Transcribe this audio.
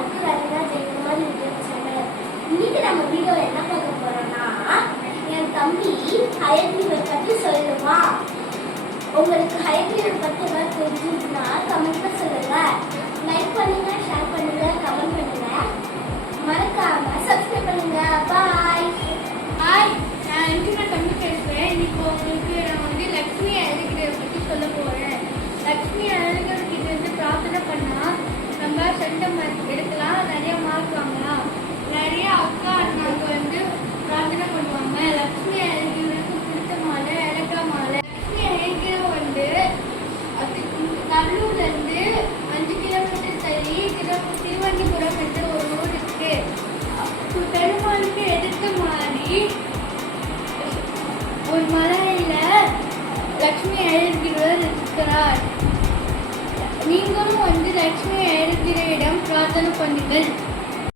அடுத்து ரஜினா ஜெயிக்கிற மாதிரி இருக்குன்னு சொன்னேன் நம்ம வீடியோ என்ன பார்க்க போறோம்னா என் தம்பி ஹையர் லீவை பற்றி உங்களுக்கு ஹையர் பத்து பற்றி ஏதாவது தெரிஞ்சுன்னா கமெண்ட் அன்னைக்கு ஒரு மலையில லக்ஷ்மி எழுதுகிறவர் இருக்கிறார். நீங்களும் வந்து லக்ஷ்மி அழகிரையிடம் பிரார்த்தனை பண்ணுங்கள்.